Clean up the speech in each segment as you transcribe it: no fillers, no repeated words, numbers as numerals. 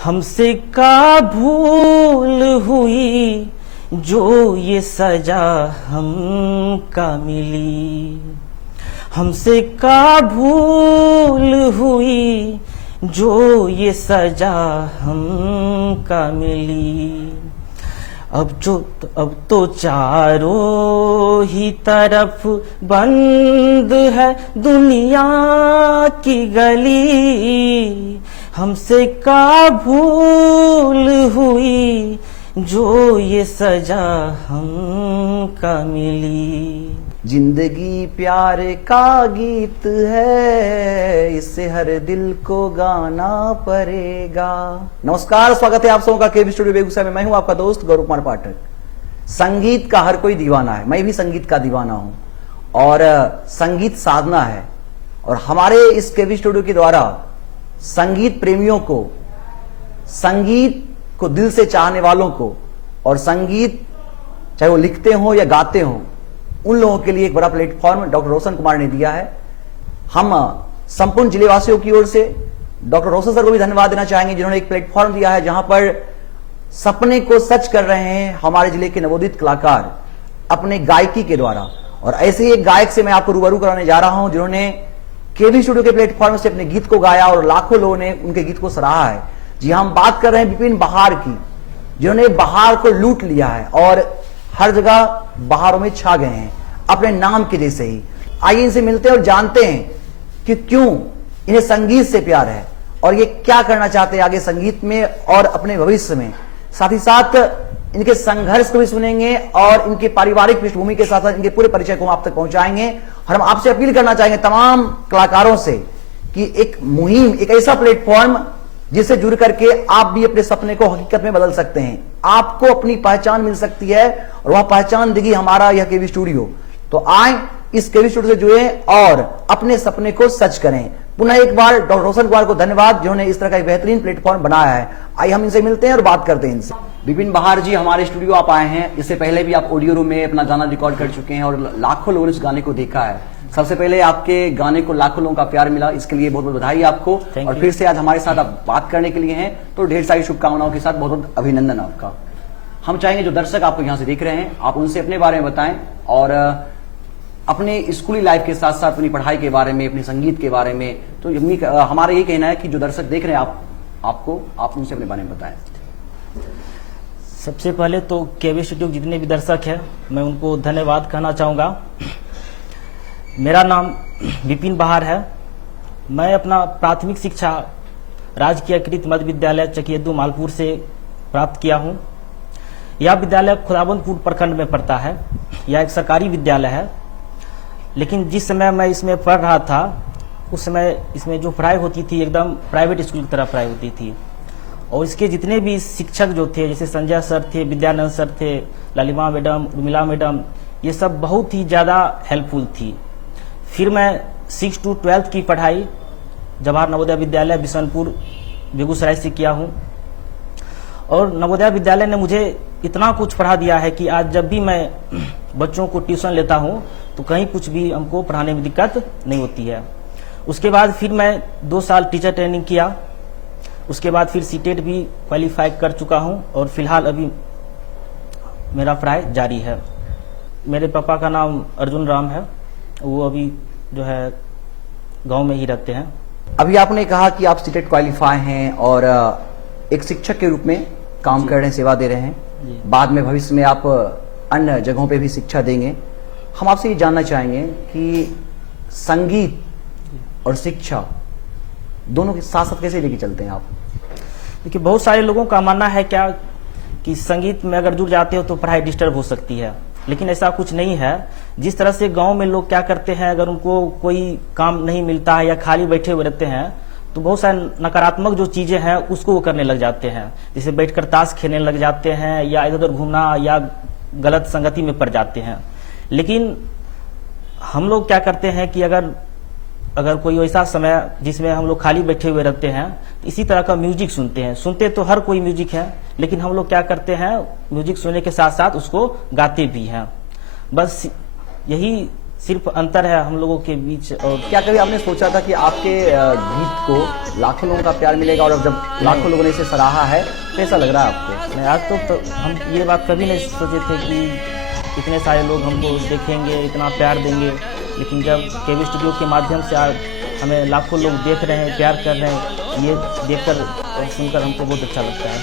हमसे का भूल हुई जो ये सजा हमका मिली। हमसे का भूल हुई जो ये सजा हमका मिली। अब तो चारों ही तरफ बंद है दुनिया की गली। हमसे का भूल हुई जो ये सजा हमका मिली। जिंदगी प्यार का गीत है, इससे हर दिल को गाना पड़ेगा। नमस्कार, स्वागत है आप सबका केवी स्टूडियो बेगूसराय में। मैं हूं आपका दोस्त गौरव कुमार पाठक। संगीत का हर कोई दीवाना है, मैं भी संगीत का दीवाना हूं और संगीत साधना है। और हमारे इस केवी स्टूडियो के द्वारा संगीत प्रेमियों को, संगीत को दिल से चाहने वालों को, और संगीत चाहे वो लिखते हो या गाते हो, उन लोगों के लिए एक बड़ा प्लेटफॉर्म डॉक्टर रोशन कुमार ने दिया है। हम संपूर्ण जिलेवासियों की ओर से डॉक्टर रोशन सर को भी धन्यवाद देना चाहेंगे, जिन्होंने एक प्लेटफॉर्म दिया है जहां पर सपने को सच कर रहे हैं हमारे जिले के नवोदित कलाकार अपने गायकी के द्वारा। और ऐसे ही एक गायक से मैं आपको रूबरू कराने जा रहा हूं, जिन्होंने केवी स्टूडियो के प्लेटफॉर्म से अपने गीत को गाया और लाखों लोगों ने उनके गीत को सराहा है। जी, हम बात कर रहे हैं विपिन बहार की, जिन्होंने बहार को लूट लिया है और हर जगह बहारों में छा गए हैं अपने नाम के जैसे ही। आइए इनसे मिलते हैं और जानते हैं कि क्यों इन्हें संगीत से प्यार है और ये क्या करना चाहते हैं आगे संगीत में और अपने भविष्य में। साथ ही साथ इनके संघर्ष को भी सुनेंगे और इनके पारिवारिक पृष्ठभूमि के साथ साथ इनके पूरे परिचय को हम आप तक पहुंचाएंगे। और हम आपसे अपील करना चाहेंगे तमाम कलाकारों से कि एक मुहिम, एक ऐसा प्लेटफॉर्म जिससे जुड़ करके आप भी अपने सपने को हकीकत में बदल सकते हैं। आपको अपनी पहचान मिल सकती है और वह पहचान देगी हमारा यह केवी स्टूडियो। तो आए इस केवी स्टूडियो से जुड़े और अपने सपने को सच करें। पुनः एक बार डॉक्टर रोशन कुमार को धन्यवाद, जिन्होंने इस तरह का एक बेहतरीन प्लेटफॉर्म बनाया है। आइए हम इनसे मिलते हैं और बात करते हैं इनसे। विपिन बहार जी, हमारे स्टूडियो आप आए हैं। इससे पहले भी आप ऑडियो रूम में अपना गाना रिकॉर्ड कर चुके हैं और लाखों लोगों ने इस गाने को देखा है। सबसे पहले आपके गाने को लाखों लोगों का प्यार मिला, इसके लिए बहुत बहुत बधाई आपको। और फिर से आज हमारे साथ आप बात करने के लिए हैं, तो ढेर सारी शुभकामनाओं के साथ बहुत बहुत अभिनंदन आपका। हम चाहेंगे जो दर्शक आपको यहाँ से देख रहे हैं, आप उनसे अपने बारे में बताएं और अपने स्कूली लाइफ के साथ साथ अपनी पढ़ाई के बारे में, अपने संगीत के बारे में। तो हमारा ये कहना है कि जो दर्शक देख रहे हैं आप उनसे अपने बारे में बताएं। सबसे पहले तो केवी स्टूडियो के जितने भी दर्शक हैं, मैं उनको धन्यवाद कहना चाहूँगा। मेरा नाम विपिन बहार है। मैं अपना प्राथमिक शिक्षा राजकीय कृत मध्य विद्यालय चकियदू मालपुर से प्राप्त किया हूँ। यह विद्यालय खुदाबंदपुर प्रखंड में पड़ता है। यह एक सरकारी विद्यालय है, लेकिन जिस समय मैं इसमें पढ़ रहा था उस समय इसमें जो पढ़ाई होती थी एकदम प्राइवेट स्कूल की तरह पढ़ाई होती थी। और इसके जितने भी शिक्षक जो थे, जैसे संजय सर थे, विद्यानंद सर थे, ललिमा मैडम, उर्मिला मैडम, ये सब बहुत ही ज़्यादा हेल्पफुल थी। फिर मैं 6 to 12 की पढ़ाई जवाहर नवोदय विद्यालय बिशनपुर बेगूसराय से किया हूँ। और नवोदय विद्यालय ने मुझे इतना कुछ पढ़ा दिया है कि आज जब भी मैं बच्चों को ट्यूशन लेता हूँ तो कहीं कुछ भी हमको पढ़ाने में दिक्कत नहीं होती है। उसके बाद फिर मैं 2 साल टीचर ट्रेनिंग किया। उसके बाद फिर सीटेट भी क्वालिफाई कर चुका हूँ और फिलहाल अभी मेरा पढ़ाई जारी है। मेरे पापा का नाम अर्जुन राम है, वो अभी जो है गांव में ही रहते हैं। अभी आपने कहा कि आप सीटेट क्वालिफाई हैं और एक शिक्षक के रूप में काम कर रहे हैं, सेवा दे रहे हैं। बाद में भविष्य में आप अन्य जगहों पे भी शिक्षा देंगे। हम आपसे ये जानना चाहेंगे कि संगीत और शिक्षा दोनों के साथ साथ कैसे लेके चलते हैं आप? देखिए, बहुत सारे लोगों का मानना है क्या कि संगीत में अगर जुड़ जाते हो तो पढ़ाई डिस्टर्ब हो सकती है, लेकिन ऐसा कुछ नहीं है। जिस तरह से गांव में लोग क्या करते हैं, अगर उनको कोई काम नहीं मिलता है या खाली बैठे हुए रहते हैं तो बहुत सारे नकारात्मक जो चीजें हैं उसको वो करने लग जाते हैं। जैसे बैठकर ताश खेलने लग जाते हैं या इधर उधर घूमना या गलत संगति में पड़ जाते हैं। लेकिन हम लोग क्या करते हैं कि अगर कोई ऐसा समय जिसमें हम लोग खाली बैठे हुए रहते हैं, इसी तरह का म्यूजिक सुनते हैं। सुनते तो हर कोई म्यूजिक है, लेकिन हम लोग क्या करते हैं, म्यूजिक सुनने के साथ साथ उसको गाते भी हैं। बस यही सिर्फ अंतर है हम लोगों के बीच। और क्या कभी आपने सोचा था कि आपके गीत को लाखों लोगों का प्यार मिलेगा, और अब जब लाखों लोगों ने इसे सराहा है कैसा लग रहा है आपको? नहीं, आज तो हम ये बात कभी नहीं सोचे थे कि इतने सारे लोग हमको देखेंगे, इतना प्यार देंगे। लेकिन जब केवी स्टूडियो के माध्यम से आज हमें लाखों लोग देख रहे हैं, प्यार कर रहे हैं, ये देखकर और सुनकर हमको बहुत अच्छा लगता है।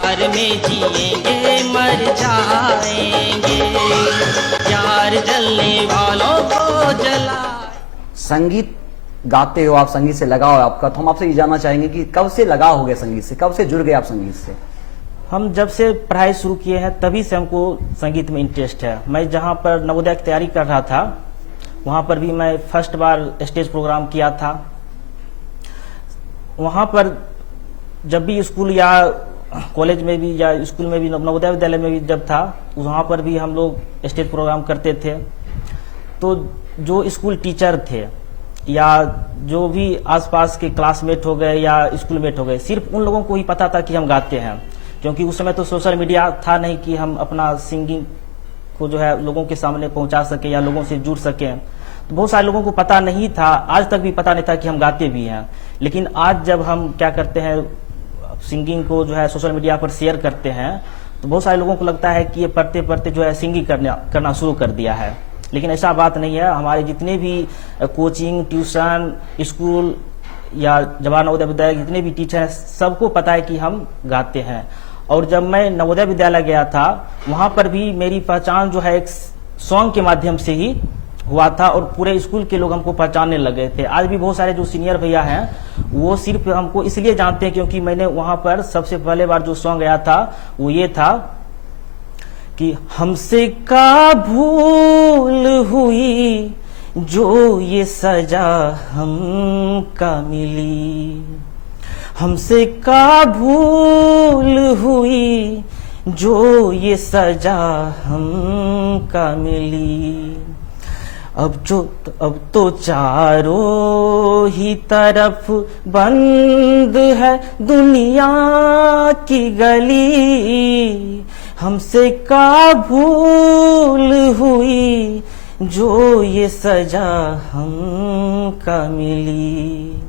प्यार में जिएंगे मर जाएंगे, प्यार जलने वालों को जला। संगीत गाते हो आप, संगीत से लगाव है आपका, तो हम आपसे ये जानना चाहेंगे कि कब से लगाव हो गया संगीत से, कब से जुड़ गए आप संगीत से? हम जब से पढ़ाई शुरू किए हैं तभी से हमको संगीत में इंटरेस्ट है। मैं जहाँ पर नवोदय की तैयारी कर रहा था वहाँ पर भी मैं फर्स्ट बार स्टेज प्रोग्राम किया था। वहाँ पर जब भी स्कूल या कॉलेज में भी या स्कूल में भी, नवोदय विद्यालय में भी जब था, वहाँ पर भी हम लोग स्टेज प्रोग्राम करते थे। तो जो स्कूल टीचर थे या जो भी आसपास के क्लासमेट हो गए या स्कूलमेट हो गए, सिर्फ उन लोगों को ही पता था कि हम गाते हैं। क्योंकि उस समय तो सोशल मीडिया था नहीं कि हम अपना सिंगिंग को जो है लोगों के सामने पहुंचा सके या लोगों से जुड़ सके। तो बहुत सारे लोगों को पता नहीं था, आज तक भी पता नहीं था कि हम गाते भी हैं। लेकिन आज जब हम क्या करते हैं, सिंगिंग को जो है सोशल मीडिया पर शेयर करते हैं, तो बहुत सारे लोगों को लगता है कि ये पढ़ते पढ़ते जो है सिंगिंग करना शुरू कर दिया है। लेकिन ऐसा बात नहीं है। हमारे जितने भी कोचिंग, ट्यूशन, स्कूल या जवाहर नवोदय विद्यालय जितने भी टीचर हैं, सबको पता है कि हम गाते हैं। और जब मैं नवोदय विद्यालय गया था, वहाँ पर भी मेरी पहचान जो है एक सॉन्ग के माध्यम से ही हुआ था और पूरे स्कूल के लोग हमको पहचानने लगे थे। आज भी बहुत सारे जो सीनियर भैया हैं वो सिर्फ हमको इसलिए जानते हैं क्योंकि मैंने वहाँ पर सबसे पहले बार जो सॉन्ग गाया था वो ये था कि हमसे का भूल हुई जो ये सजा हमका मिली, हमसे का भूल हुई जो ये सजा हमका मिली। अब तो चारों ही तरफ बंद है दुनिया की गली, हमसे का भूल हुई जो ये सजा हमका मिली।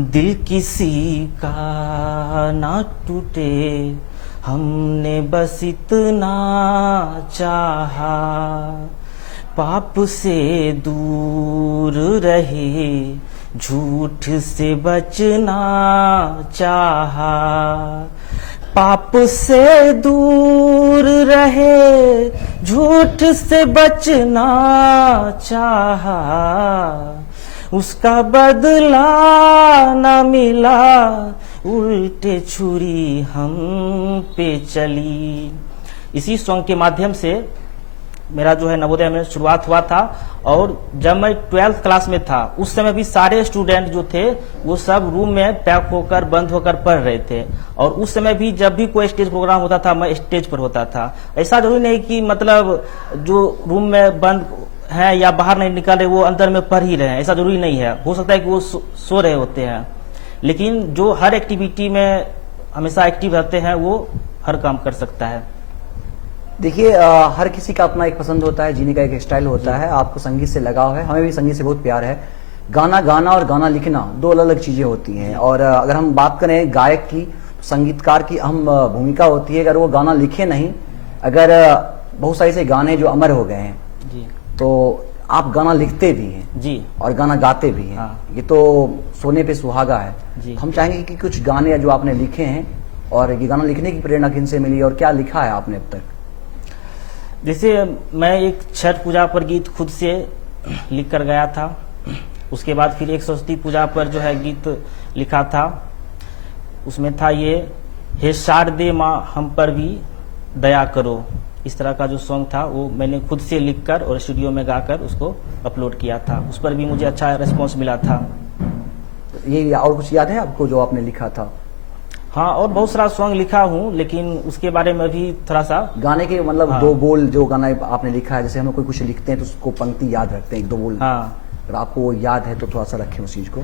दिल किसी का ना टूटे हमने बस इतना चाहा, पाप से दूर रहे झूठ से बचना चाहा, पाप से दूर रहे झूठ से बचना चाहा, उसका बदला न मिला उल्टे छुरी हम पे चली। इसी सॉन्ग के माध्यम से मेरा जो है नवोदय में शुरुआत हुआ था। और जब मैं 12th क्लास में था उस समय भी सारे स्टूडेंट जो थे वो सब रूम में पैक होकर बंद होकर पढ़ रहे थे। और उस समय भी जब भी कोई स्टेज प्रोग्राम होता था मैं स्टेज पर होता था। ऐसा जरूरी नहीं कि मतलब जो रूम में बंद हैं या बाहर नहीं निकल रहे वो अंदर में पढ़ ही रहे हैं, ऐसा जरूरी नहीं है। हो सकता है कि वो सो रहे होते हैं, लेकिन जो हर एक्टिविटी में हमेशा एक्टिव रहते हैं वो हर काम कर सकता है। देखिए हर किसी का अपना एक पसंद होता है, जीने का एक स्टाइल होता है। आपको संगीत से लगाव है, हमें भी संगीत से बहुत प्यार है। गाना गाना और गाना लिखना दो अलग अलग चीजें होती हैं। और अगर हम बात करें गायक की, तो संगीतकार की अहम भूमिका होती है। अगर वो गाना लिखे नहीं, अगर बहुत सारे ऐसे गाने जो अमर हो गए हैं जी, तो आप गाना लिखते भी हैं जी और गाना गाते भी हैं। हाँ। ये तो सोने पे सुहागा है जी। हम चाहेंगे कि कुछ गाने जो आपने लिखे हैं, और ये गाना लिखने की प्रेरणा किन से मिली और क्या लिखा है आपने अब तक? जैसे मैं एक छठ पूजा पर गीत खुद से लिख कर गया था। उसके बाद फिर एक सरस्वती पूजा पर जो है गीत लिखा था। उसमें था ये, हे शारदे माँ हम पर भी दया करो। इस तरह का जो सॉन्ग था वो मैंने खुद से लिखकर और स्टूडियो में गाकर उसको अपलोड किया था। उस पर भी मुझे अच्छा रिस्पॉन्स मिला था। ये और कुछ याद है आपको जो आपने लिखा था? हाँ, और बहुत सारा सॉन्ग लिखा हूँ, लेकिन उसके बारे में भी थोड़ा सा गाने के मतलब हाँ। दो बोल जो गाना आपने लिखा है, जैसे हम लोग कोई कुछ लिखते हैं तो उसको पंक्ति याद रखते हैं, एक दो बोल। हाँ, अगर आपको वो याद है तो थोड़ा सा रखें उस चीज को।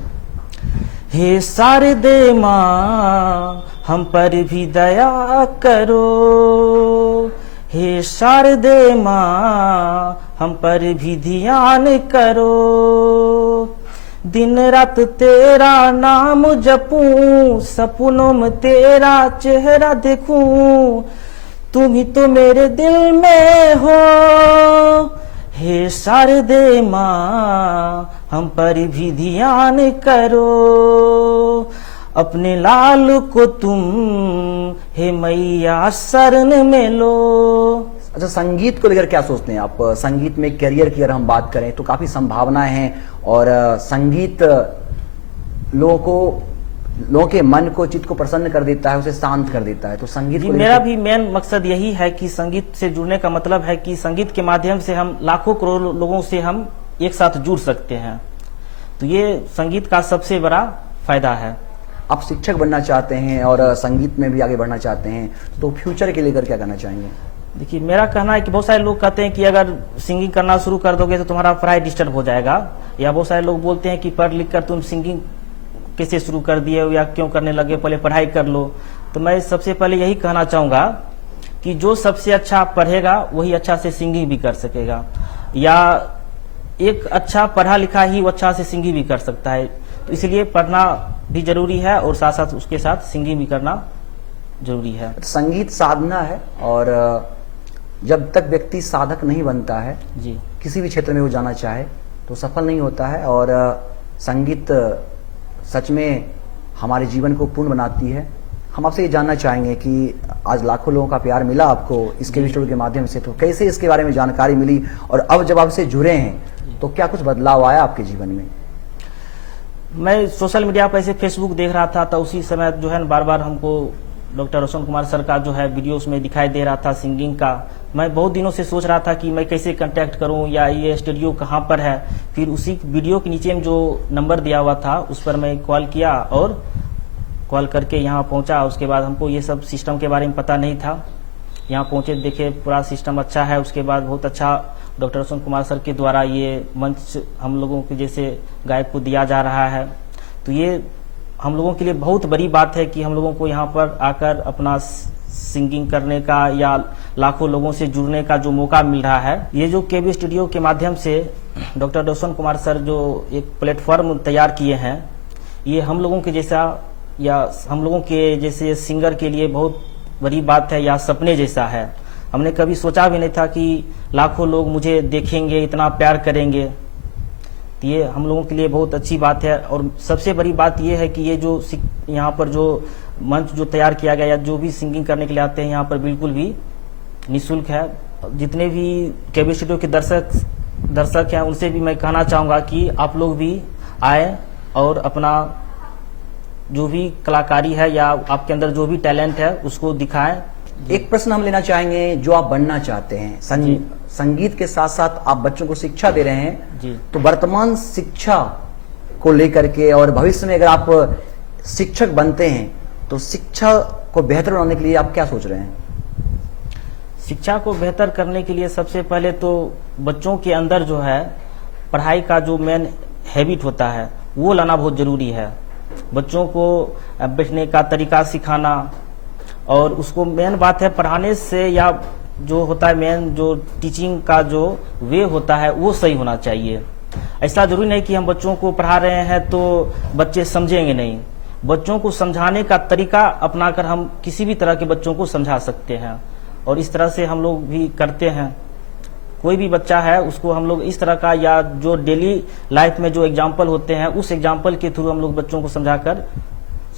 हे शारदे माँ हम पर भी दया करो, हे शारदे माँ हम पर भी ध्यान करो। दिन रात तेरा नाम जपूं, सपनों में तेरा चेहरा देखूं, तुम ही तो मेरे दिल में हो, हे शारदे माँ हम पर भी ध्यान करो। अपने लाल को तुम हे मैया शरण में लो। अच्छा, संगीत को लेकर क्या सोचते हैं आप? संगीत में करियर की अगर हम बात करें तो काफी संभावनाएं हैं और संगीत लोगों के मन को, चित्त को प्रसन्न कर देता है, उसे शांत कर देता है। तो संगीत जी, को मेरा भी मेन मकसद यही है कि संगीत से जुड़ने का मतलब है कि संगीत के माध्यम से हम लाखों करोड़ों लोगों से हम एक साथ जुड़ सकते हैं। तो ये संगीत का सबसे बड़ा फायदा है। आप शिक्षक बनना चाहते हैं और संगीत में भी आगे बढ़ना चाहते हैं, तो फ्यूचर के लेकर क्या करना चाहेंगे? देखिए, मेरा कहना है कि बहुत सारे लोग कहते हैं कि अगर सिंगिंग करना शुरू कर दोगे तो तुम्हारा पढ़ाई डिस्टर्ब हो जाएगा, या बहुत सारे लोग बोलते हैं कि पढ़ लिख कर तुम सिंगिंग कैसे शुरू कर दिए हो या क्यों करने लगे, पहले पढ़ाई कर लो। तो मैं सबसे पहले यही कहना चाहूँगा कि जो सबसे अच्छा पढ़ेगा वही अच्छा से सिंगिंग भी कर सकेगा, या एक अच्छा पढ़ा लिखा ही वो अच्छा से सिंगिंग भी कर सकता है। तो इसलिए पढ़ना भी जरूरी है और साथ साथ उसके साथ सिंगिंग भी करना जरूरी है। संगीत साधना है और जब तक व्यक्ति साधक नहीं बनता है जी, किसी भी क्षेत्र में वो जाना चाहे तो सफल नहीं होता है। और संगीत सच में हमारे जीवन को पूर्ण बनाती है। हम आपसे ये जानना चाहेंगे कि आज लाखों लोगों का प्यार मिला आपको इसके स्टूडियो के माध्यम से, तो कैसे इसके बारे में जानकारी मिली और अब जब आपसे जुड़े हैं तो क्या कुछ बदलाव आया आपके जीवन में? मैं सोशल मीडिया पर ऐसे फेसबुक देख रहा था तो उसी समय जो है बार बार हमको डॉक्टर रोशन कुमार सर का जो है वीडियो उसमें दिखाई दे रहा था सिंगिंग का। मैं बहुत दिनों से सोच रहा था कि मैं कैसे कांटेक्ट करूं या ये स्टूडियो कहां पर है। फिर उसी वीडियो के नीचे में जो नंबर दिया हुआ था उस पर मैं कॉल किया और कॉल करके यहाँ पहुंचा। उसके बाद हमको ये सब सिस्टम के बारे में पता नहीं था। यहाँ पहुंचे, देखे पूरा सिस्टम अच्छा है। उसके बाद बहुत अच्छा डॉक्टर रोशन कुमार सर के द्वारा ये मंच हम लोगों के जैसे गायक को दिया जा रहा है। तो ये हम लोगों के लिए बहुत बड़ी बात है कि हम लोगों को यहाँ पर आकर अपना सिंगिंग करने का या लाखों लोगों से जुड़ने का जो मौका मिल रहा है। ये जो केबी स्टूडियो के माध्यम से डॉक्टर रोशन कुमार सर जो एक प्लेटफॉर्म तैयार किए हैं, ये हम लोगों के जैसा या हम लोगों के जैसे सिंगर के लिए बहुत बड़ी बात है या सपने जैसा है। हमने कभी सोचा भी नहीं था कि लाखों लोग मुझे देखेंगे, इतना प्यार करेंगे। तो ये हम लोगों के लिए बहुत अच्छी बात है। और सबसे बड़ी बात ये है कि ये जो यहाँ पर जो मंच जो तैयार किया गया या जो भी सिंगिंग करने के लिए आते हैं यहाँ पर बिल्कुल भी निःशुल्क है। जितने भी केबी स्टूडियो के दर्शक हैं उनसे भी मैं कहना चाहूँगा कि आप लोग भी आए और अपना जो भी कलाकारी है या आपके अंदर जो भी टैलेंट है उसको दिखाएं। एक प्रश्न हम लेना चाहेंगे, जो आप बनना चाहते हैं संगीत के साथ साथ आप बच्चों को शिक्षा दे रहे हैं जी, तो वर्तमान शिक्षा को लेकर के और भविष्य में अगर आप शिक्षक बनते हैं तो शिक्षा को बेहतर बनाने के लिए आप क्या सोच रहे हैं? शिक्षा को बेहतर करने के लिए सबसे पहले तो बच्चों के अंदर जो है पढ़ाई का जो मेन हैबिट होता है वो लाना बहुत जरूरी है। बच्चों को बैठने का तरीका सिखाना, और उसको मेन बात है पढ़ाने से या जो होता है मेन जो टीचिंग का जो वे होता है वो सही होना चाहिए। ऐसा जरूरी नहीं कि हम बच्चों को पढ़ा रहे हैं तो बच्चे समझेंगे नहीं। बच्चों को समझाने का तरीका अपनाकर हम किसी भी तरह के बच्चों को समझा सकते हैं, और इस तरह से हम लोग भी करते हैं। कोई भी बच्चा है उसको हम लोग इस तरह का या जो डेली लाइफ में जो एग्जाम्पल होते हैं उस एग्जाम्पल के थ्रू हम लोग बच्चों को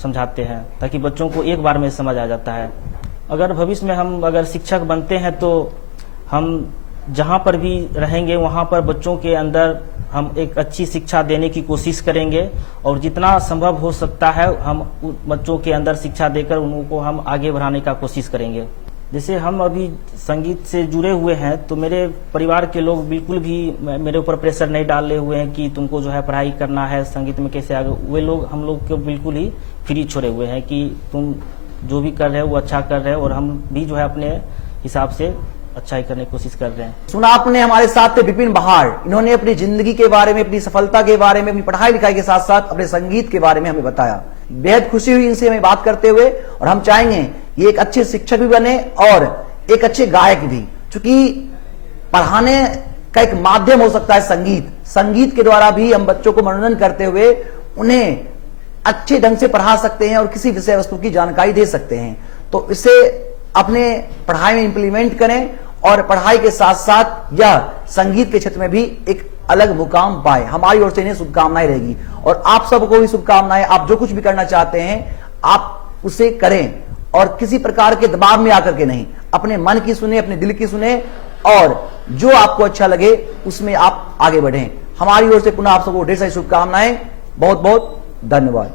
समझाते हैं ताकि बच्चों को एक बार में समझ आ जाता है। अगर भविष्य में हम अगर शिक्षक बनते हैं तो हम जहाँ पर भी रहेंगे वहाँ पर बच्चों के अंदर हम एक अच्छी शिक्षा देने की कोशिश करेंगे, और जितना संभव हो सकता है हम बच्चों के अंदर शिक्षा देकर उनको हम आगे बढ़ाने का कोशिश करेंगे। जैसे हम अभी संगीत से जुड़े हुए हैं तो मेरे परिवार के लोग बिल्कुल भी मेरे ऊपर प्रेशर नहीं डाले हुए हैं कि तुमको जो है पढ़ाई करना है, संगीत में कैसे आगे। वे लोग हम लोग को बिल्कुल ही फ्री छोड़े हुए हैं कि तुम जो भी कर रहे हो वो अच्छा कर रहे हो, और हम भी जो है अपने हिसाब से अच्छा ही करने की कोशिश कर रहे हैं। सुना आपने, हमारे साथ थे विपिन बहार। इन्होंने अपनी जिंदगी के बारे में, अपनी सफलता के बारे में, अपनी पढ़ाई लिखाई के साथ साथ अपने संगीत के बारे में हमें बताया। बेहद खुशी हुई इनसे हमें बात करते हुए, और हम चाहेंगे ये एक अच्छे शिक्षक भी बने और एक अच्छे गायक भी, क्योंकि पढ़ाने का एक माध्यम हो सकता है संगीत। संगीत के द्वारा भी हम बच्चों को मनोरंजन करते हुए उन्हें अच्छे ढंग से पढ़ा सकते हैं और किसी विषय वस्तु की जानकारी दे सकते हैं। तो इसे अपने पढ़ाई में इंप्लीमेंट करें और पढ़ाई के साथ साथ यह संगीत के क्षेत्र में भी एक अलग मुकाम पाए। हमारी ओर से इन्हें शुभकामनाएं रहेगी और आप सबको भी शुभकामनाएं। आप जो कुछ भी करना चाहते हैं आप उसे करें और किसी प्रकार के दबाव में आकर के नहीं, अपने मन की सुने, अपने दिल की सुने और जो आपको अच्छा लगे उसमें आप आगे बढ़ें। हमारी ओर से पुनः आप सबको ढेर सारी शुभकामनाएं। बहुत बहुत धन्यवाद।